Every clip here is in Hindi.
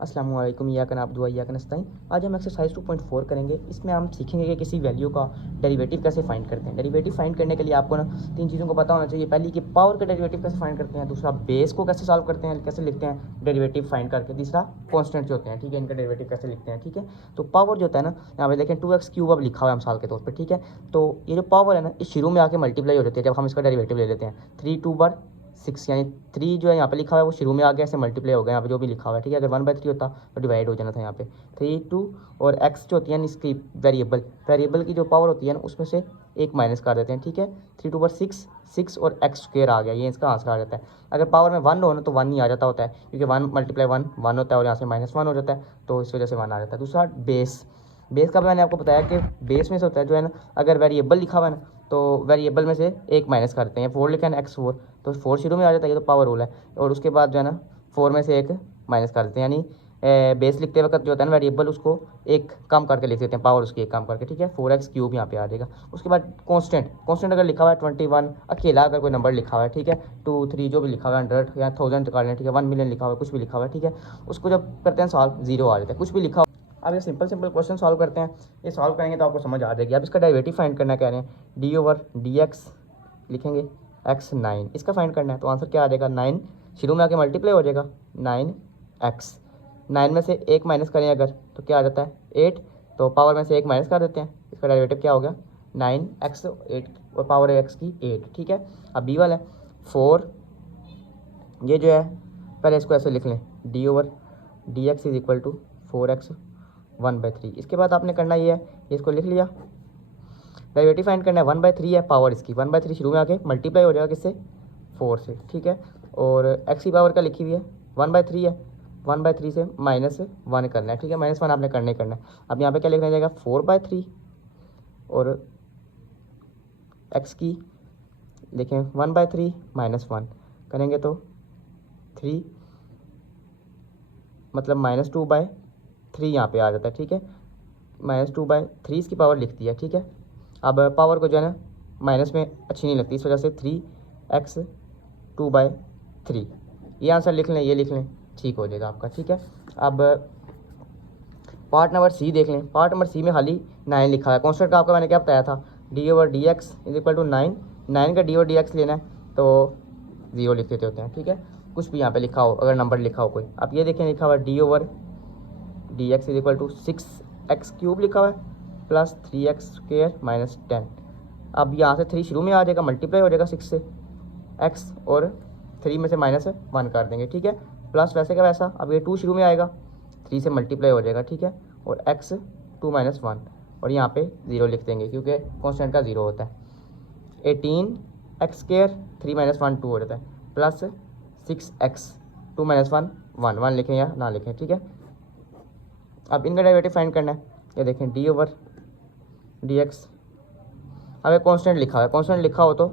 अस्सलाम वालेकुम या कन आप दुआ या कनस्ताइन। आज हम एक्सरसाइज 2.4 करेंगे। इसमें हम सीखेंगे कि किसी वैल्यू का डेरिवेटिव कैसे फाइंड करते हैं। डेरिवेटिव फाइंड करने के लिए आपको ना तीन चीज़ों को पता होना चाहिए। पहली कि पावर का डेरिवेटिव कैसे फाइंड करते हैं, दूसरा बेस को कैसे सॉल्व करते हैं, कैसे लिखते हैं डेरिवेटिव फाइंड करके, तीसरा कॉन्स्टेंट जो होते हैं, ठीक है, इनका डेरिवेटिव कैसे लिखते हैं। ठीक है, तो पावर जो होता है ना, यहाँ पे देखें 2x³ अब लिखा हुआ है मिसाल के तौर पर। ठीक है, तो ये जो पावर है ना, इस शुरू में आके मल्टीप्लाई हो जाती है जब हम इसका डेरिवेटिव ले लेते हैं। 3 2 बार 6 यानी 3 जो है यहाँ पे लिखा हुआ है वो शुरू में आ गया, ऐसे मल्टीप्लाई हो गया यहाँ पे जो भी लिखा हुआ है। ठीक है, अगर 1/3 होता तो डिवाइड हो जाना था यहाँ पे 3 2। और x जो होती है इसकी वेरिएबल की जो पावर होती है ना, उसमें से एक माइनस कर देते हैं। ठीक है, 3 2 6 6 और x² आ गया, ये इसका आंसर आ जाता है। अगर पावर में 1 हो ना तो 1 नहीं आ जाता होता है, क्योंकि 1 × 1 1 होता है और यहाँ से -1 हो जाता है, तो इस वजह से 1 आ जाता है। दूसरा बेस का भी मैंने आपको बताया कि बेस में से होता है जो है ना, अगर वेरिएबल लिखा हुआ है ना तो वेरिएबल में से एक माइनस कर देते हैं। 4 लिखा है ना, x4, तो 4 शुरू में आ जाता है, ये तो पावर रूल है। और उसके बाद जो है ना 4 में से एक माइनस कर देते हैं, यानी बेस लिखते वक्त जो होता है ना वेरिएबल, उसको एक कम करके लिख देते हैं, पावर उसकी एक कम करके। ठीक है, 4x³ यहाँ पे आ जाएगा। उसके बाद कॉन्स्टेंट अगर लिखा हुआ है 21 अकेला, अगर कोई नंबर लिखा हुआ है, ठीक है, 2 3 जो भी लिखा हुआ है, 100 या 1000 कर लें, ठीक है, 1 मिलियन लिखा हुआ है, कुछ भी लिखा हुआ है, ठीक है, उसको जब करते हैं सॉल्व 0 आ जाता है, कुछ भी लिखा। अब ये सिंपल क्वेश्चन सॉल्व करते हैं। ये सॉल्व करेंगे तो आपको समझ आ जाएगी। अब इसका डेरिवेटिव फाइंड करना कह रहे हैं, d/dx लिखेंगे x 9, इसका फाइंड करना है। तो आंसर क्या आ जाएगा, 9 शुरू में आके मल्टीप्लाई हो जाएगा, 9x। 9 में से एक माइनस करें अगर तो क्या आ जाता है 8, तो पावर में से एक माइनस कर देते हैं। इसका डेरिवेटिव क्या हो गया 9x 8 और पावर है x की 8। ठीक है, अब बी वाला है 4, ये जो है पहले इसको ऐसे लिख लें, d/dx = 4x 1/3। इसके बाद आपने करना ये है, इसको लिख लिया, डेरिवेटिव फाइंड करना है। 1/3 है पावर इसकी, 1/3 शुरू में आके मल्टीप्लाई हो जाएगा किससे, 4 से। ठीक है, और x की पावर का लिखी हुई है 1/3 है, 1/3 से -1 करना है। ठीक है, -1 आपने करना ही करना है। अब यहाँ पे क्या लिखना जाएगा 4/3 और x की देखें 1/3 -1 करेंगे तो 3 मतलब -2/3 यहाँ पे आ जाता है। ठीक है, -2/3 इसकी पावर लिख दी है। ठीक है, अब पावर को जो है ना माइनस में अच्छी नहीं लगती, इस वजह से 3x 2/3 ये आंसर लिख लें, ये लिख लें, ठीक हो जाएगा आपका। ठीक है, अब पार्ट नंबर सी देख लें। पार्ट नंबर सी में खाली 9 लिखा है। कॉन्स्टेंट का आपका मैंने क्या बताया था, d/dx = 9 का d/dx लेना है तो 0 लिख देते होते हैं। ठीक है, कुछ भी यहाँ पे लिखा हो, अगर नंबर लिखा हो कोई। आप ये देखें लिखा हुआ d/dx = 6x³ लिखा हुआ है प्लस 3x² - 10। अब यहाँ से 3 शुरू में आ जाएगा, मल्टीप्लाई हो जाएगा 6 से x, और 3 में से -1 कर देंगे। ठीक है, प्लस वैसे का वैसा, अब ये 2 शुरू में आएगा, 3 से मल्टीप्लाई हो जाएगा। ठीक है, और x 2 - 1 और यहाँ पे 0 लिख देंगे क्योंकि कॉन्स्टेंट का 0 होता है। 18x², 3 - 1 2 हो जाता है, प्लस 6x 2 - 1 1 लिखें या ना लिखें। ठीक है, अब इनका डेरिवेटिव फाइंड करना है। ये देखें d/dx, अब एक कॉन्स्टेंट लिखा है, कॉन्स्टेंट लिखा हो तो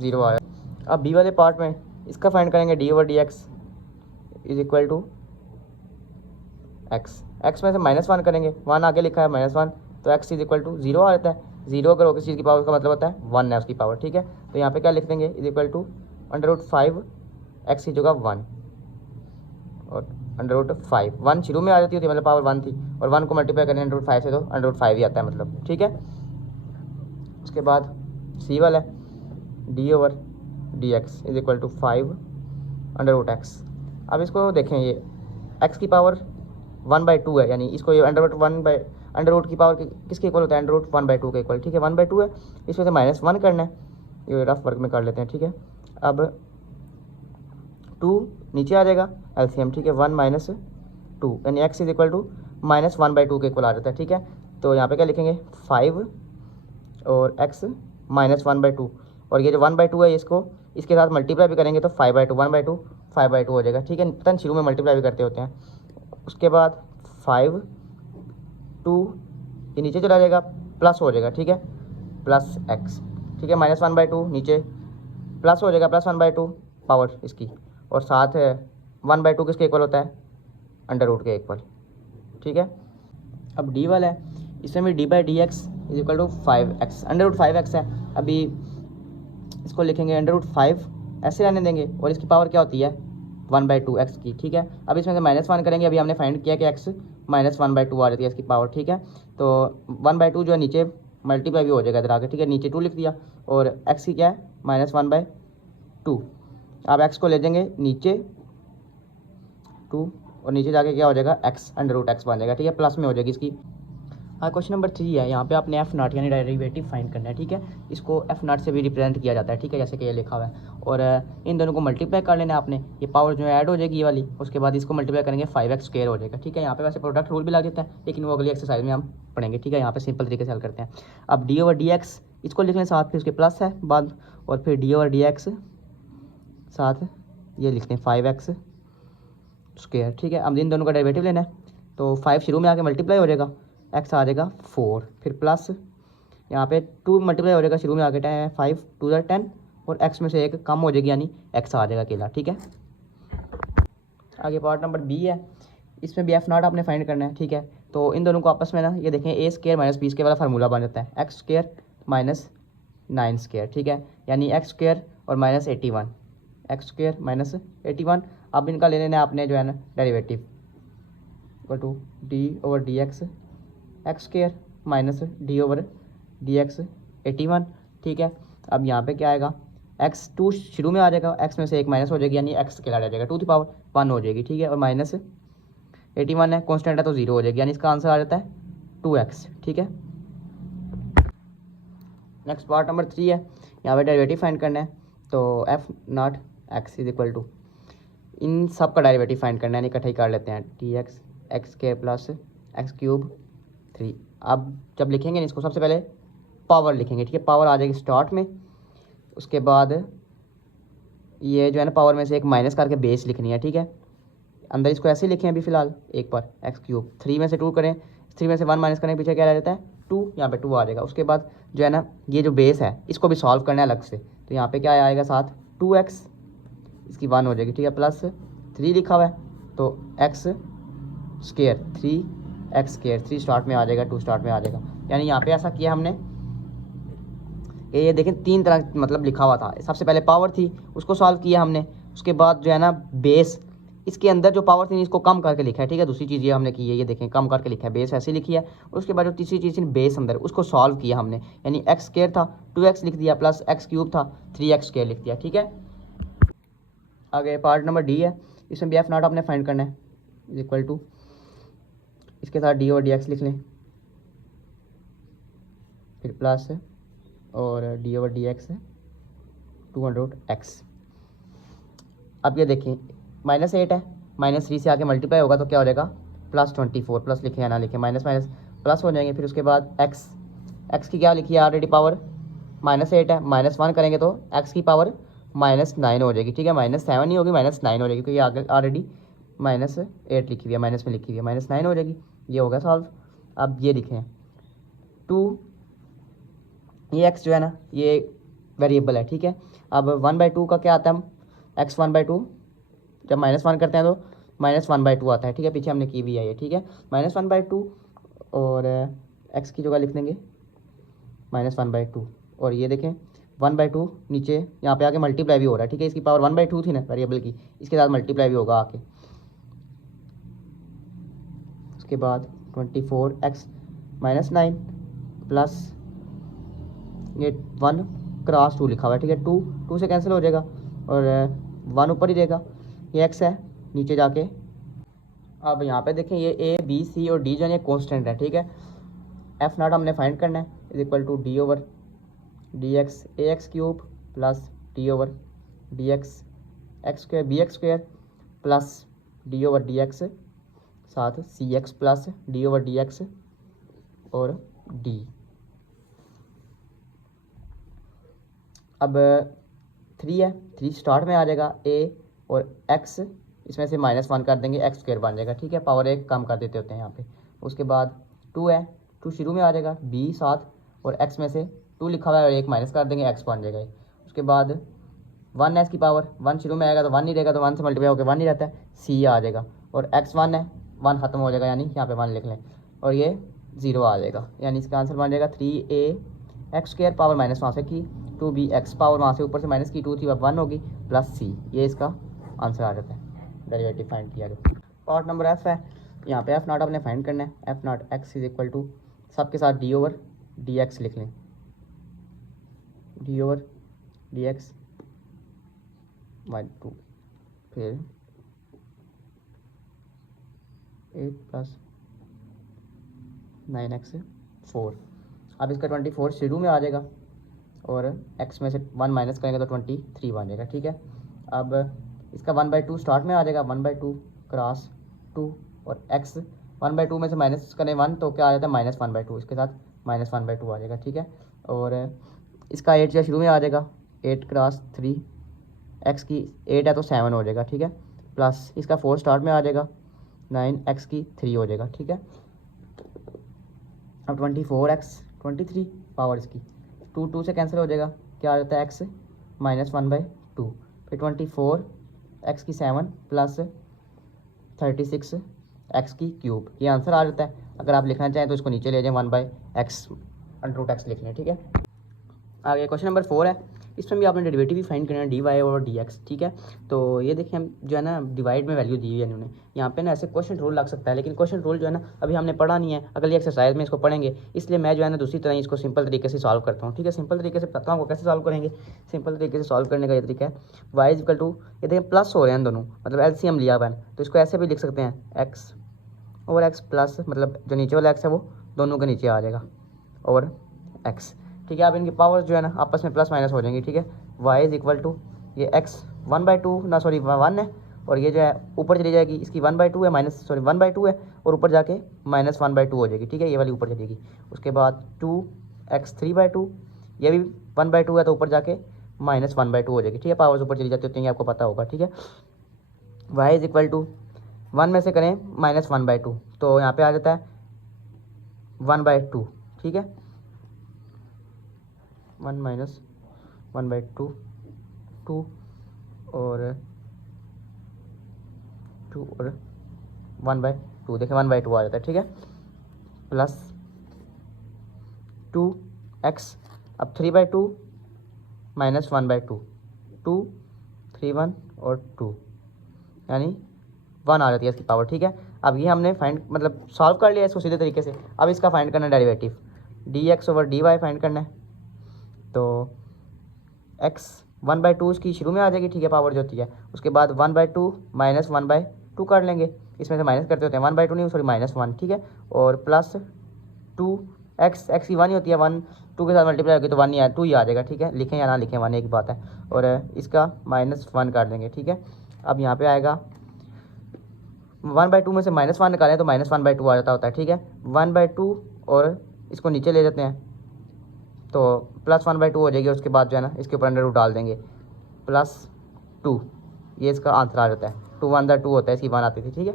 0 आया। अब बी वाले पार्ट में इसका फाइंड करेंगे, d/dx = x। x में से -1 करेंगे, 1 आगे लिखा है -1, तो x = 0 आ जाता है। 0 अगर हो किसी चीज़ की पावर का मतलब होता है 1 है उसकी पावर। ठीक है, तो यहाँ पे क्या लिख देंगे =√5 x की जगह 1 और √5 1 शुरू में आ जाती होती है, मतलब पावर 1 थी, और 1 को मल्टीप्लाई करें √5 से तो √5 ही आता है मतलब। ठीक है, उसके बाद सी वाला है d/dx = 5 √x। अब इसको देखें, ये x की पावर 1/2 है, यानी इसको ये अंडर रूट की पावर किसके इक्वल होता है, √1/2 के इक्वल। ठीक है, 1/2 है, इसमें से -1 करना है, ये रफ वर्क में कर लेते हैं। ठीक है, अब 2 नीचे आ जाएगा एलसीएम। ठीक है, 1 - 2 यानी x = -1/2 के इक्वल आ जाता है। ठीक है, तो यहाँ पे क्या लिखेंगे 5 और x -1/2, और ये जो 1/2 है इसको इसके साथ मल्टीप्लाई भी करेंगे तो 5/2 1/2 5/2 हो जाएगा। ठीक है, पता नहीं शुरू में मल्टीप्लाई भी करते होते हैं। उसके बाद 5 2 ये नीचे चला जाएगा, प्लस हो जाएगा। ठीक है, प्लस x। ठीक है, -1/2 नीचे प्लस हो जाएगा, +1/2 पावर इसकी, और साथ 1/2 किसके इक्वल होता है, अंडर रूट के इक्वल। ठीक है, अब डी वाला है, इसमें भी d/dx = 5x, √5x है। अभी इसको लिखेंगे √5 ऐसे रहने देंगे, और इसकी पावर क्या होती है 1/2 एक्स की, ठीक है। अब इसमें से -1 करेंगे, अभी हमने फाइंड किया कि एक्स -1/2 आ जाती है इसकी पावर, ठीक है। तो 1/2 जो है नीचे मल्टीप्लाई भी हो जाएगा इधर आके, ठीक है। नीचे 2 लिख दिया और एक्स की क्या है -1/2। अब एक्स को ले जाएंगे नीचे 2 और नीचे जाके क्या हो जाएगा x√x बन जाएगा, ठीक है। प्लस में हो जाएगी इसकी। हाँ, क्वेश्चन नंबर 3 है। यहाँ पे आपने एफ नॉट यानी डेरिवेटिव फाइंड करना है, ठीक है। इसको एफ नॉट से भी रिप्रेजेंट किया जाता है, ठीक है, जैसे कि ये लिखा हुआ है। और इन दोनों को मल्टीप्लाई कर लेना है आपने, ये पावर जो है ऐड हो जाएगी ये वाली, उसके बाद इसको मल्टीप्लाई करेंगे 5x² हो जाएगा, ठीक है। यहाँ पे वैसे प्रोडक्ट रूल भी लग जाता है, लेकिन वो अगली एक्सरसाइज में हम पढ़ेंगे, ठीक है। यहाँ पे सिंपल तरीके से हल करते हैं। अब d/dx इसको लिख लें साथ, फिर उसके प्लस है बाद, और फिर d/dx साथ ये लिखते हैं 5x², ठीक है। अब इन दोनों का डेरिवेटिव लेना है, तो 5 शुरू में आके मल्टीप्लाई हो जाएगा, x आ जाएगा 4, फिर प्लस यहाँ पे 2 मल्टीप्लाई हो जाएगा शुरू में आके 5 2 10, और x में से एक कम हो जाएगी यानी x आ जाएगा अकेला, ठीक है। आगे पार्ट नंबर बी है, इसमें भी एफ नॉट आपने फाइंड करना है, ठीक है। तो इन दोनों को आपस में ना ये देखें a² - b² वाला फार्मूला बन जाता है, x² - 9², ठीक है। यानी x² और -81, x² - 81। अब इनका ले लेना है आपने जो है ना derivative, equal to d/dx x² - d/dx 81, ठीक है। अब यहाँ पे क्या आएगा, x2 शुरू में आ जाएगा, x में से एक माइनस हो जाएगी यानी x के आ जाएगा 2⁻1 हो जाएगी, ठीक है। और -81 है, कांस्टेंट है तो 0 हो जाएगी, यानी इसका आंसर आ जाता है 2x, ठीक है। नेक्स्ट पार्ट नंबर 3 है, यहाँ पे डेरिवेटिव फाइंड करना है। तो F not x is equal to, इन सब का डेरिवेटिव फाइंड करना है, इकट्ठा ही कर लेते हैं, dx x² + x³ 3। अब जब लिखेंगे इसको सबसे पहले पावर लिखेंगे, ठीक है। पावर आ जाएगी स्टार्ट में, उसके बाद ये जो है ना पावर में से एक माइनस करके बेस लिखनी है, ठीक है। अंदर इसको ऐसे ही लिखें अभी फ़िलहाल एक बार, x³, 3 में से 2 करें, 3 में से 1 माइनस करें, पीछे क्या रह जाता है 2, यहाँ पे 2 आ जाएगा। उसके बाद जो है ना ये जो बेस है इसको भी सॉल्व करना है अलग से, तो यहाँ पे क्या आएगा साथ 2x, इसकी 1 हो जाएगी, ठीक है, प्लस 3 लिखा हुआ है तो x² 3x² 3 स्टार्ट में आ जाएगा, 2 स्टार्ट में आ जाएगा। यानी यहाँ पे ऐसा किया हमने, ये देखें 3 तरह मतलब लिखा हुआ था। सबसे पहले पावर थी उसको सॉल्व किया हमने, उसके बाद जो है ना बेस, इसके अंदर जो पावर थी इसको कम करके लिखा है, ठीक है। दूसरी चीज़ ये हमने की है, ये देखें कम करके लिखा है, बेस ऐसे लिखी है। और उसके बाद जो तीसरी चीज़ थी बेस अंदर, उसको सॉल्व किया हमने, यानी x² था 2x लिख दिया, प्लस x³ था 3x² लिख दिया, ठीक है। आगे पार्ट नंबर डी है, इसमें भी एफ नॉट आपने फाइंड करना है, इज इक्वल टू इसके साथ d/dx लिख लें, फिर प्लस और d/dx 200x। अब ये देखें -8 है, -3 से आके मल्टीप्लाई होगा तो क्या हो जाएगा +24, प्लस लिखे या ना लिखे, माइनस माइनस प्लस हो जाएंगे। फिर उसके बाद x की क्या लिखी है ऑलरेडी पावर -8 है, -1 करेंगे तो x की पावर -9 हो जाएगी, ठीक है। -7 नहीं होगी, -9 हो जाएगी, तो ये आगे ऑलरेडी -8 लिखी हुई है, माइनस में लिखी हुई है, -9 हो जाएगी। ये होगा सॉल्व। अब ये लिखें 2, ये x जो है ना ये वेरिएबल है, ठीक है। अब 1/2 का क्या आता है, हम x 1/2 जब -1 करते हैं तो -1/2 आता है, ठीक है। पीछे हमने की भी है ये, ठीक है, -1/2 और x की जगह लिख देंगे -1/2। और ये देखें 1/2 नीचे यहाँ पे आके मल्टीप्लाई भी हो रहा है, ठीक है। इसकी पावर 1/2 थी ना वेरिएबल की, इसके साथ मल्टीप्लाई भी होगा आके। उसके बाद 24x -9 प्लस ये 1 क्रॉस 2 लिखा हुआ है, ठीक है। 2 से कैंसिल हो जाएगा और 1 ऊपर ही रहेगा, ये x है नीचे जाके। अब यहाँ पे देखें ये a b c और d जो है कॉन्स्टेंट है, ठीक है। एफ नॉट हमने फाइंड करना है, is equal to d/dx ax³ plus d/dx x² bx² plus d/dx साथ cx प्लस d/dx और d। अब 3 है, 3 स्टार्ट में आ जाएगा, a और x इसमें से -1 कर देंगे, x² बन जाएगा, ठीक है। पावर 1 कम कर देते होते हैं यहाँ पे। उसके बाद 2 है, 2 शुरू में आ जाएगा, b साथ और x में से 2 लिखा हुआ है और 1 माइनस कर देंगे, x बन जाएगा। उसके बाद 1 है, इसकी पावर 1 शुरू में आएगा तो 1 नहीं रहेगा, तो 1 से मल्टीप्लाई होकर 1 नहीं रहता है, c आ जाएगा। और x 1 है, 1 खत्म हो जाएगा, यानी यहाँ पे 1 लिख लें और ये 0 आ जाएगा, यानी इसका आंसर बन जाएगा 3a x² पावर माइनस वहाँ से की 2b x पावर वहाँ से ऊपर से माइनस की 2 थी, अब 1 होगी, प्लस c, ये इसका आंसर आ जाता है। डेरिवेटिव फाइंड किया गया। पार्ट नंबर एफ है, यहाँ पे एफ नॉट आपने फाइंड करना है। F naught x is equal to सबके साथ डी ओवर डी एक्स लिख लें, d over d x by 2, फिर 8 + 9x 4। अब इसका 24 शुरू में आ जाएगा और x में से 1 माइनस करेंगे तो 23 बन जाएगा, ठीक है। अब इसका 1/2 स्टार्ट में आ जाएगा, 1/2 क्रॉस 2 और x 1/2 में से माइनस करें 1 तो क्या आ जाता है -1/2, इसके साथ -1/2 आ जाएगा, ठीक है। और इसका 8 जो शुरू में आ जाएगा, 8 क्रॉस 3 x की 8 है तो 7 हो जाएगा, ठीक है। प्लस इसका 4 स्टार्ट में आ जाएगा, 9 x की 3 हो जाएगा, ठीक है। अब 24x 23 पावर इसकी 2 से कैंसिल हो जाएगा, क्या आ जाता है x -1/2, फिर 24 x की 7 प्लस 36 x की क्यूब, ये आंसर आ जाता है। अगर आप लिखना चाहें तो इसको नीचे ले जाएं, 1/x √x लिख लें, ठीक है। आगे क्वेश्चन नंबर 4 है, इसमें भी आपने डेरिवेटिव भी फाइंड करना है, डी वाई और डी एक्स, ठीक है। तो ये देखिए हम जो है ना डिवाइड में वैल्यू दी हुई है इन्होंने, यहाँ पे ना ऐसे क्वेश्चन रूल लग सकता है, लेकिन क्वेश्चन रूल जो है ना अभी हमने पढ़ा नहीं है, अगली एक्सरसाइज में इसको पढ़ेंगे, इसलिए मैं जो है ना दूसरी तरह इसको सिंपल तरीके से सॉल्व करता हूँ, ठीक है। सिंपल तरीके से बताता हूँ कैसे सॉल्व करेंगे। सिंपल तरीके से सॉल्व करने का ये तरीका है, वाई इज इक्वल टू, ये देखिए प्लस हो रहे हैं दोनों, मतलब एलसीएम लिया हुआ है, तो इसको ऐसे भी लिख सकते हैं एक्स ओवर एक्स प्लस, मतलब जो नीचे वाला एक्स है वो दोनों के नीचे आ जाएगा, और एक्स, ठीक है। अब इनकी पावर जो है ना आपस में प्लस माइनस हो जाएंगी, ठीक है। वाई इज इक्वल टू ये एक्स 1/2 ना सॉरी 1 है, और ये जो है ऊपर चली जाएगी, इसकी 1/2 है 1/2 है, और ऊपर जाके -1/2 हो जाएगी, ठीक है। ये वाली ऊपर चलेगी, उसके बाद 2x 3/2, ये भी 1/2 है तो ऊपर जाके -1/2 हो जाएगी, ठीक है। पावर्स ऊपर चली जाती होती हैं, आपको पता होगा, ठीक है। वाई इज इक्वल टू 1 में से करें -1/2, तो यहाँ पे आ जाता है 1/2, ठीक है। 1 - 1/2 2 और 2 और 1/2, देखिए 1/2 आ जाता है, ठीक है। प्लस 2x, अब 3/2 -1/2, 2 3 1 और 2 यानी 1 आ जाती है इसकी पावर, ठीक है। अब ये हमने फाइंड मतलब सॉल्व कर लिया इसको सीधे तरीके से। अब इसका फाइंड करना है derivative, dx over dy find करना है, तो x 1/2 इसकी शुरू में आ जाएगी, ठीक है, पावर जो होती है। उसके बाद 1/2 -1/2 कर लेंगे, इसमें से माइनस करते होते हैं, 1/2 नहीं सॉरी -1, ठीक है। और प्लस 2x की 1 ही होती है, 1 2 के साथ मल्टीप्लाई होगी तो 1 ही 2 ही आ जाएगा, ठीक है। लिखें या ना लिखें 1 एक बात है, और इसका -1 कर देंगे, ठीक है। अब यहाँ पे आएगा 1/2 में से -1 निकालें तो -1/2 आ जाता होता है, ठीक है। 1/2 और इसको नीचे ले जाते हैं तो +1/2 हो जाएगी, उसके बाद जो है ना इसके ऊपर अंडर रूट डाल देंगे, +2, ये इसका आंसर आ जाता है। 2 1 2 होता है, इसकी 1 आती थी, ठीक है।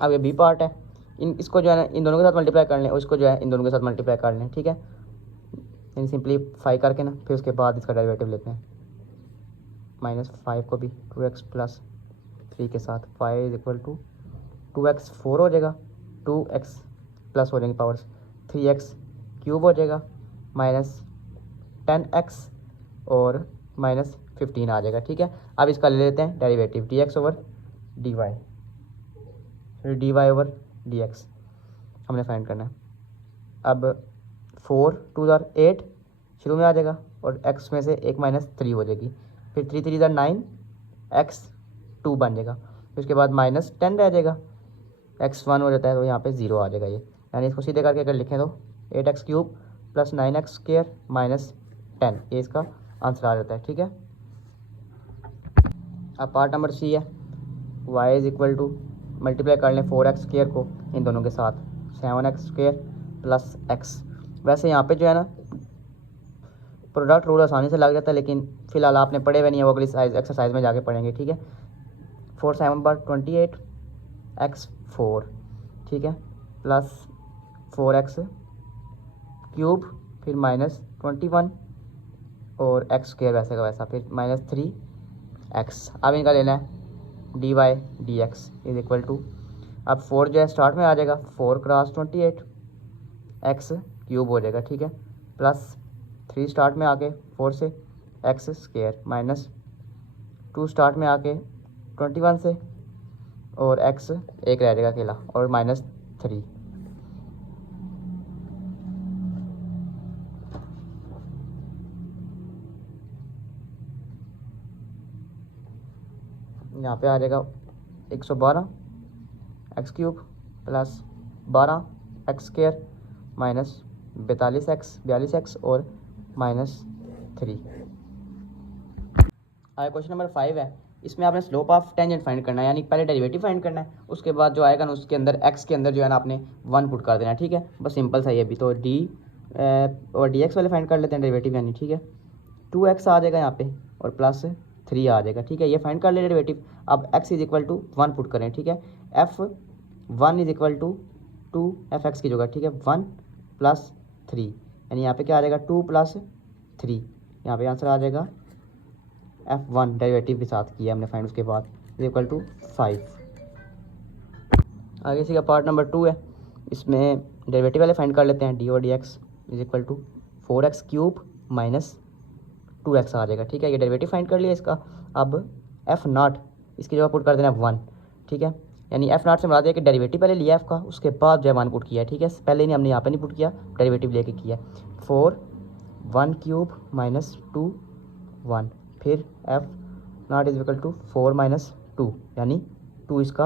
अब ये बी पार्ट है, इसको जो है ना इन दोनों के साथ मल्टीप्लाई कर लें, और इसको जो है इन दोनों के साथ मल्टीप्लाई कर लें, ठीक है। इन सिंप्लीफाई करके ना फिर उसके बाद इसका डेरिवेटिव लेते हैं, -5 को भी 2x + 3 के साथ, y is equal to 2x 4 हो जाएगा, 2x प्लस हो जाएंगे पावर्स, 3x क्यूब हो जाएगा, -10x और -15 आ जाएगा, ठीक है। अब इसका ले लेते हैं डेरिवेटिव, dx ओवर dy, फिर dy ओवर dx हमने फाइंड करना है। अब 4 2 8 शुरू में आ जाएगा, और x में से एक -3 हो जाएगी, फिर 3 3 9 x 2 बन जाएगा, फिर उसके बाद -10 रह जाएगा, x 1 हो जाता है तो यहाँ पे 0 आ जाएगा ये, यानी इसको सीधे करके अगर लिखें तो 8x क्यूब + 9x स्क्वायर -10, ये इसका आंसर आ जाता है, ठीक है। अब पार्ट नंबर सी है, y is equal to multiply कर लें 4x स्क्वायर को इन दोनों के साथ, 7x स्क्वायर + x। वैसे यहाँ पे जो है ना प्रोडक्ट रूल आसानी से लग जाता है, लेकिन फिलहाल आपने पढ़े हुए नहीं है, वो अगली एक्सरसाइज में जाके पढ़ेंगे, ठीक है। 4 7 = 28 x 4, ठीक है, प्लस 4x क्यूब, फिर -21 और x स्क्वायर वैसे का वैसा, फिर -3x। अब इनका लेना है dy dx is equal to, अब 4 जो है स्टार्ट में आ जाएगा, 4 क्रॉस 28 x क्यूब हो जाएगा, ठीक है, प्लस 3 स्टार्ट में आके 4 से x स्क्वायर 2 स्टार्ट में आके 21 से, और x एक रह जाएगा अकेला, और -3। यहाँ पे आ जाएगा 112 x³ plus 12 x² minus 42x और -3। आगे क्वेश्चन नंबर 5 है। इसमें आपने स्लोप ऑफ टेंजेंट फाइंड करना है, यानी पहले डेरिवेटिव फाइंड करना है, उसके बाद जो आएगा ना उसके अंदर x के अंदर जो है ना आपने 1 पुट कर देना है, ठीक है। बस सिंपल सा ही अभी तो d और dx वाले फाइंड कर लेते हैं डेरिवेटिव, यानी ठीक है 2x आ जाएगा यहाँ पे और +3 आ जाएगा, ठीक है। ये फाइंड कर ले डेरिवेटिव। अब x is equal to 1 put करें, ठीक है। f1 is equal to 2f(x) की जगह, ठीक है 1 + 3, यानी यहाँ पे क्या आ जाएगा 2 + 3, यहाँ पे आंसर आ जाएगा f1 डेरिवेटिव के साथ किया हमने फाइंड, उसके बाद इज इक्वल टू 5। आगे इसी का पार्ट नंबर 2 है। इसमें डेरिवेटिव वाले फाइंड कर लेते हैं। डी और d x is equal to 4x³ minus 2x आ जाएगा, ठीक है। ये डेरिवेटिव फाइंड कर लिया इसका। अब f0 इसकी जगह पुट कर देना 1, ठीक है। यानी f0 से मुराद है कि डेरिवेटिव पहले लिया f का, उसके बाद जो है 1 पुट किया, ठीक है। पहले नहीं, हमने यहाँ पे नहीं पुट किया, डेरिवेटिव लेके किया। 4 1³ माइनस 2 1, फिर f0 इज इक्वल टू 4 - 2, यानी 2 इसका